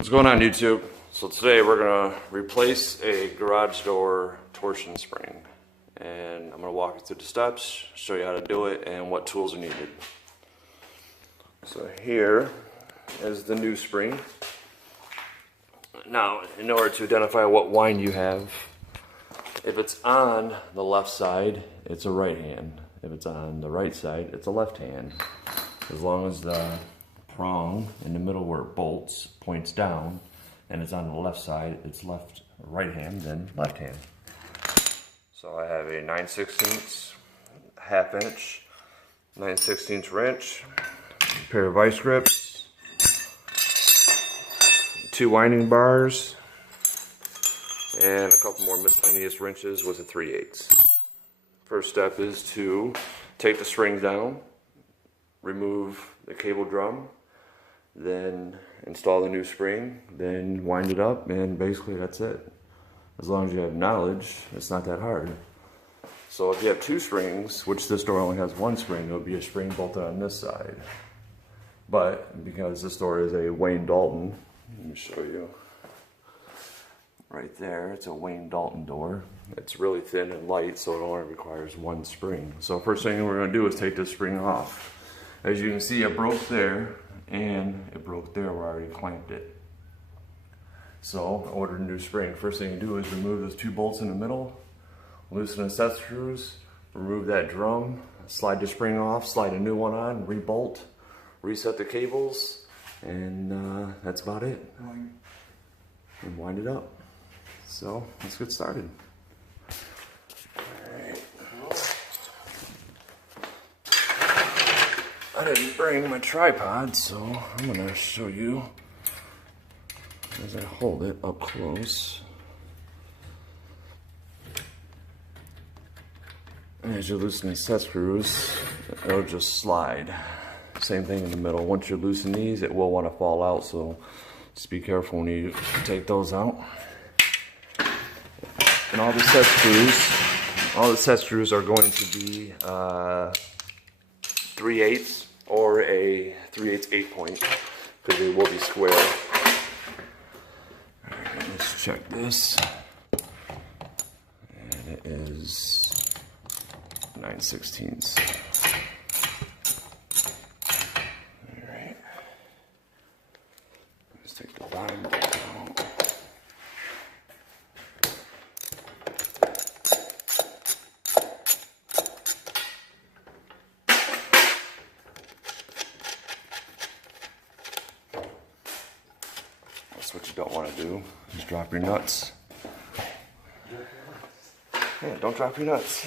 What's going on, YouTube? So today we're gonna replace a garage door torsion spring, and I'm gonna walk you through the steps, show you how to do it and what tools are needed. So here is the new spring. Now, in order to identify what wind you have, if it's on the left side, it's a right hand. If it's on the right side, it's a left hand. As long as the prong in the middle where it bolts points down and it's on the left side, it's right hand, then left hand. So I have a 9/16 half inch, 9/16 wrench, a pair of vice grips, 2 winding bars, and a couple more miscellaneous wrenches with a 3/8. First step is to take the springs down, remove the cable drum, then install the new spring, then wind it up, and basically that's it. As long as you have knowledge, it's not that hard. So if you have 2 springs, which this door only has 1 spring, it'll be a spring bolted on this side. But because this door is a Wayne Dalton, let me show you. Right there, it's a Wayne Dalton door. It's really thin and light, so it only requires 1 spring. So first thing we're gonna do is take this spring off. As you can see, it broke there, and it broke there where I already clamped it. So I ordered a new spring. First thing you do is remove those 2 bolts in the middle, loosen the set screws, remove that drum, slide the spring off, slide a new one on, re-bolt, reset the cables, and that's about it. And wind it up. So let's get started. I didn't bring my tripod, so I'm gonna show you as I hold it up close. As you loosen the set screws, it'll just slide. Same thing in the middle. Once you loosen these, it will want to fall out, so just be careful when you take those out. And all the set screws are going to be 3/8 or a 3/8 8-point, because they will be square. Alright, let's check this. And it is 9/16. Alright. Let's take the bottom bolt out. That's what you don't want to do. Just drop your nuts. Yeah, don't drop your nuts.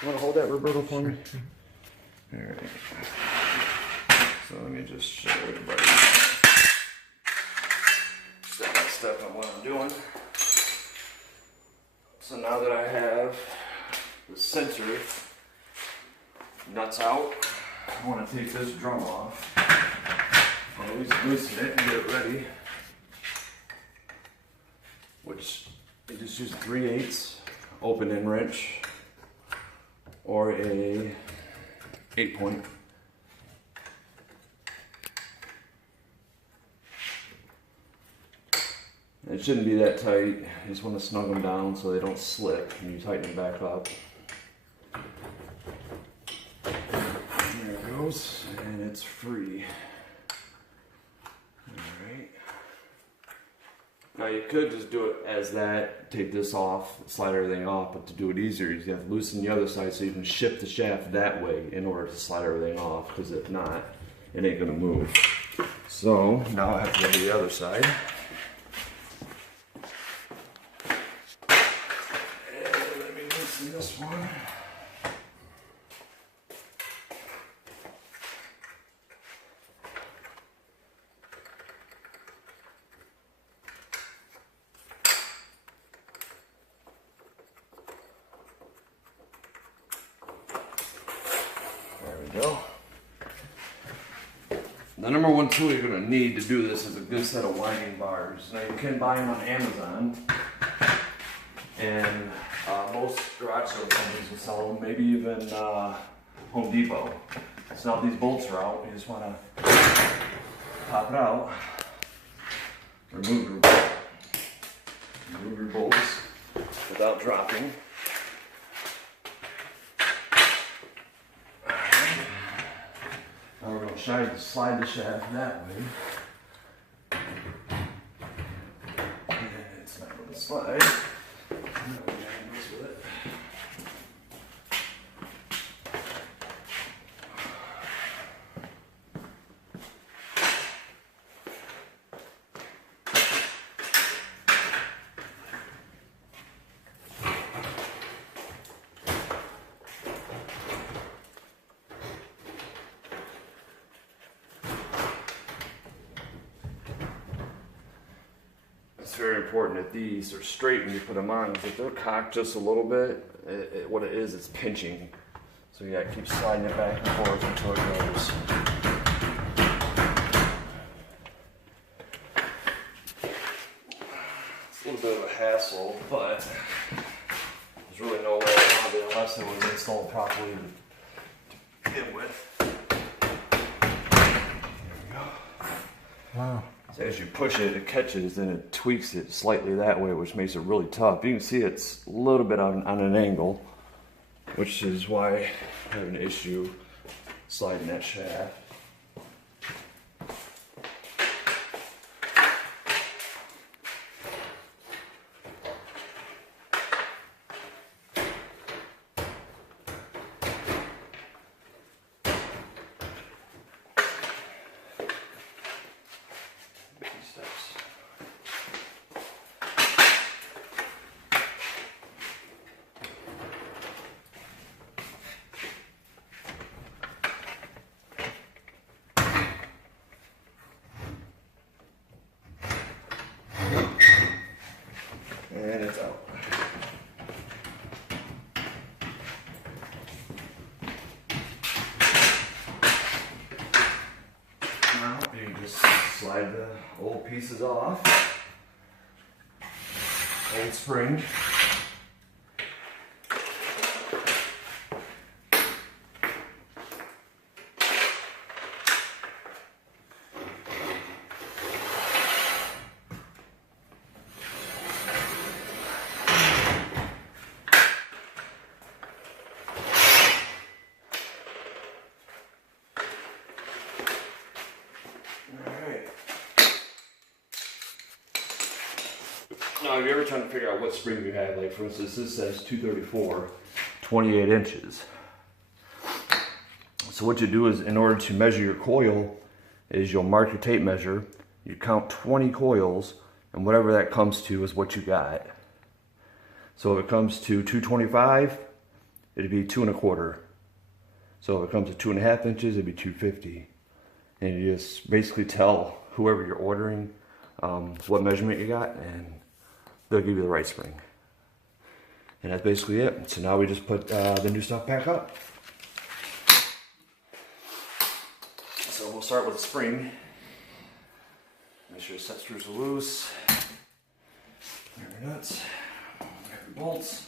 You want to hold that, Roberto, for me? Alright. So let me just show everybody step by step on what I'm doing. So now that I have the center nuts out, I want to take this drum off. At least loosen it and get it ready. Which you just use a 3/8 open end wrench or a 8-point. It shouldn't be that tight. You just want to snug them down so they don't slip, and you tighten them back up. There it goes, and it's free. Alright. Now you could just do it as that, take this off, slide everything off, but to do it easier, you have to loosen the other side so you can shift the shaft that way in order to slide everything off, because if not, it ain't gonna move. So now I have to go to the other side. And let me loosen this one. Go. The number 1 tool you're going to need to do this is a good set of winding bars. Now you can buy them on Amazon, and most garage door companies will sell them, maybe even Home Depot. So now these bolts are out, you just want to pop it out. remove your bolts without dropping. Now we're going to slide the shaft that way. And it's not going to slide. It's very important that these are straight when you put them on, because if they're cocked just a little bit, what it is, it's pinching. So you gotta keep sliding it back and forth until it goes. It's a little bit of a hassle, but there's really no way around it unless it was installed properly to begin with. There we go. Wow. So as you push it, it catches and it tweaks it slightly that way, which makes it really tough. You can see it's a little bit on an angle, which is why I have an issue sliding that shaft. And it's out. Now you can just slide the old pieces off. Old spring. Now, if you're ever trying to figure out what spring you have, like for instance, this says 234, 28 inches. So what you do is, in order to measure your coil, is you'll mark your tape measure, you count 20 coils, and whatever that comes to is what you got. So if it comes to 225, it'd be 2 1/4. So if it comes to 2.5 inches, it'd be 250. And you just basically tell whoever you're ordering what measurement you got, and they'll give you the right spring. And that's basically it. So now we just put the new stuff back up. So we'll start with the spring. Make sure the set screws are loose. Grab your nuts, grab your bolts.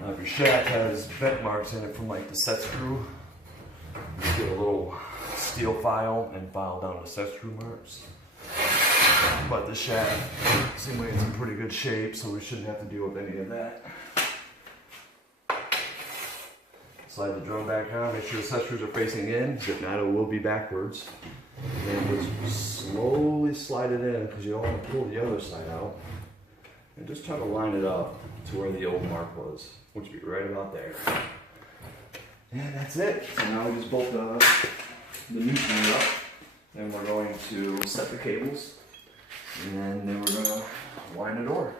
Now if your shaft has bent marks in it from like the set screw, just get a little steel file and file down the set screw marks. But the shaft, seems like it's in pretty good shape, so we shouldn't have to deal with any of that. Slide the drum back on, make sure the set screws are facing in, because if not, it will be backwards. And then just slowly slide it in, because you don't want to pull the other side out. And just try to line it up to where the old mark was, which would be right about there. And that's it. So now we just bolt the new spring up. Then we're going to set the cables. And then we're going to wind the door.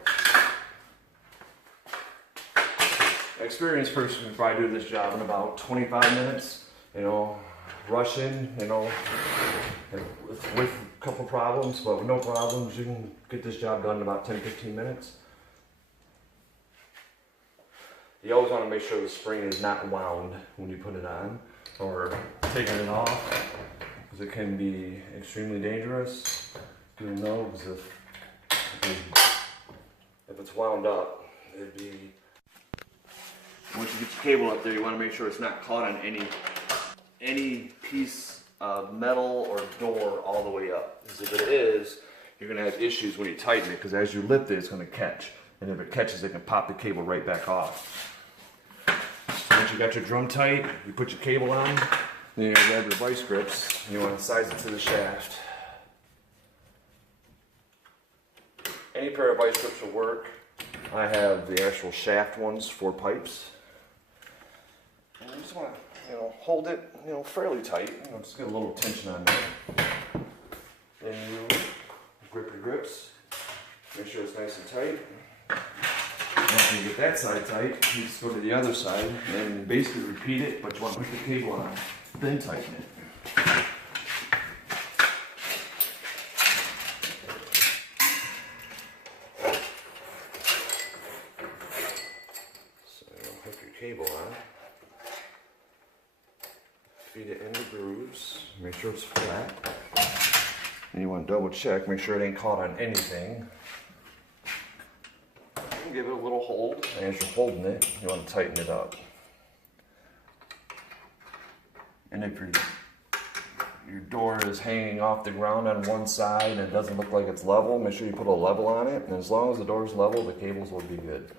An experienced person can probably do this job in about 25 minutes. You know, rushing, you know, with a couple problems, but with no problems, you can get this job done in about 10-15 minutes. You always want to make sure the spring is not wound when you put it on or taking it off, because it can be extremely dangerous. Doing those, if it's wound up, it'd be Once you get your cable up there, you want to make sure it's not caught on any piece of metal or door all the way up. Because if it is, you're going to have issues when you tighten it, because as you lift it, it's going to catch. And if it catches, it can pop the cable right back off. So once you got your drum tight, you put your cable on, then you grab your vice grips, and you want to size it to the shaft. Any pair of vice grips will work. I have the actual shaft ones for pipes. And you just want to, hold it, fairly tight. Just get a little tension on there. Then you grip your grips. Make sure it's nice and tight. After you get that side tight, you just go to the other side and basically repeat it, but you want to put the cable on, then tighten it. So you'll hook your cable on, feed it in the grooves, make sure it's flat. And you want to double check, make sure it ain't caught on anything. Give it a little hold, and as you're holding it, you want to tighten it up. And if your door is hanging off the ground on one side and it doesn't look like it's level, make sure you put a level on it, and as long as the door is level, the cables will be good.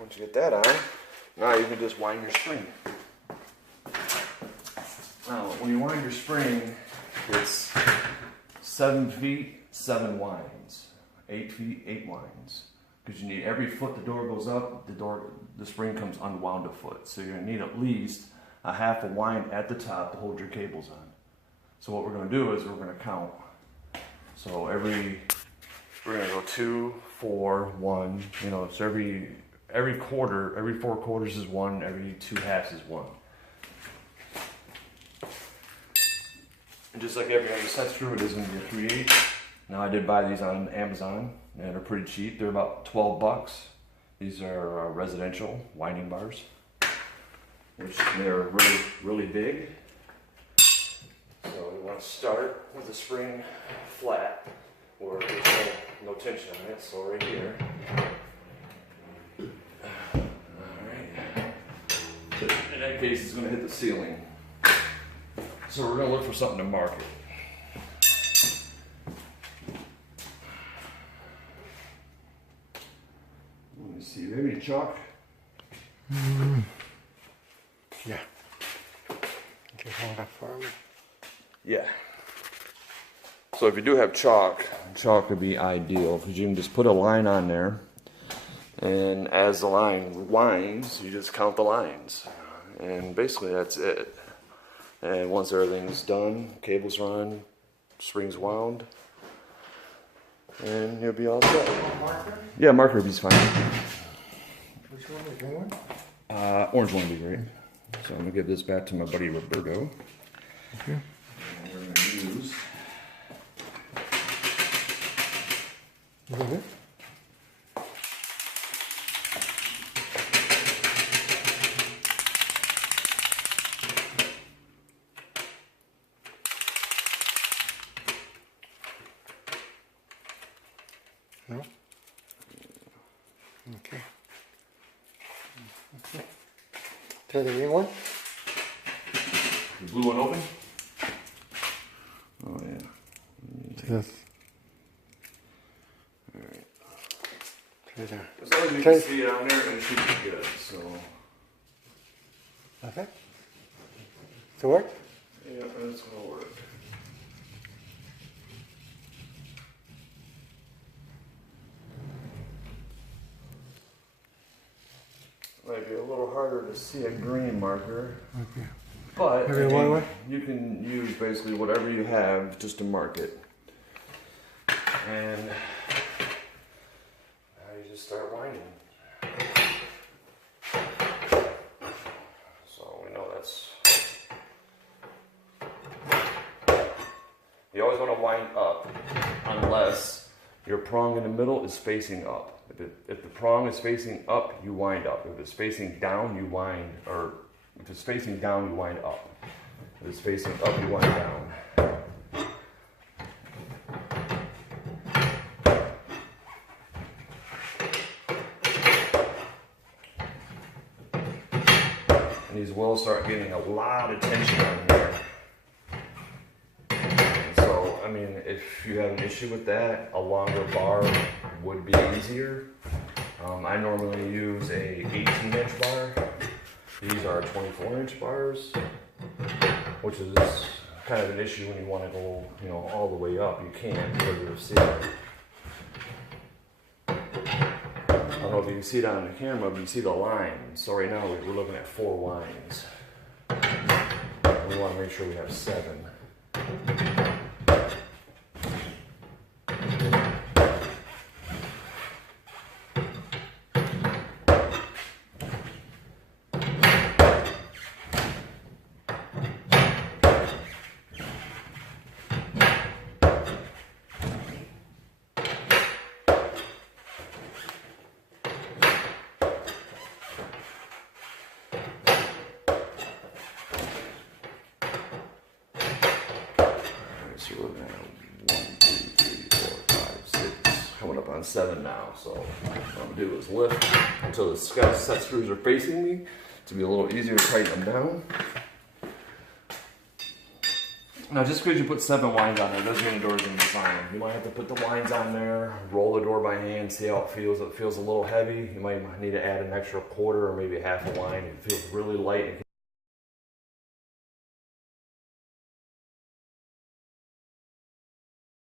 Once you get that on, now you can just wind your spring. Now, when you wind your spring, it's 7 feet, 7 winds. 8 feet, 8 winds. Because you need every foot the door goes up, the spring comes unwound a foot. So you're going to need at least a half a wind at the top to hold your cables on. So what we're going to do is we're going to count. So we're going to go 2, 4, 1, so every quarter, every 4 quarters is 1, every 2 halves is 1. And just like every other set screw, it is going to be a 3/8. Now I did buy these on Amazon, and they're pretty cheap. They're about 12 bucks. These are residential winding bars, which they're really, really big. So we want to start with the spring flat, where there's no tension on it, so right here. In that case, it's going to hit the ceiling. So we're going to look for something to mark it. Let me see, maybe chalk? Yeah. Okay, hold up for me. Yeah. So if you do have chalk would be ideal, because you can just put a line on there, and as the line winds, you just count the lines. And basically that's it. And once everything's done, cables run, springs wound, and you'll be all set. Marker? Yeah, marker would be fine. Which one, the green one? Orange one would be great. So I'm gonna give this back to my buddy Roberto. Okay. And we're gonna use. Is that it? No? Okay. Try the green one? The blue one open? Oh yeah. Yes. Alright. Try there. As long as you Try- can see it on there, it should be good. So Okay. Does it work? yeah, that's gonna work. Might be a little harder to see a green marker. Okay. But Maybe one way? you can use basically whatever you have just to mark it. And now you just start winding. So we know that's... You always want to wind up unless your prong in the middle is facing up. If the prong is facing up, you wind up. If it's facing down, you wind, or if it's facing down, you wind up. If it's facing up, you wind down. And these will start getting a lot of tension on there. And so, I mean, if you have an issue with that, a longer bar would be easier. I normally use a 18-inch bar. These are 24-inch bars, which is kind of an issue when you want to go, you know, all the way up. You can't because of the ceiling. I don't know if you can see it on the camera, but you see the lines. So right now we're looking at 4 lines. We want to make sure we have 7. So we're looking at 1, 2, 3, 4, 5, 6, coming up on 7 now. So what I'm gonna do is lift until the set screws are facing me to be a little easier to tighten them down. Now, just because you put 7 lines on there doesn't mean the door's gonna be fine. You might have to put the lines on there, roll the door by hand, see how it feels. If it feels a little heavy, you might need to add an extra quarter or maybe half a line. If it feels really light,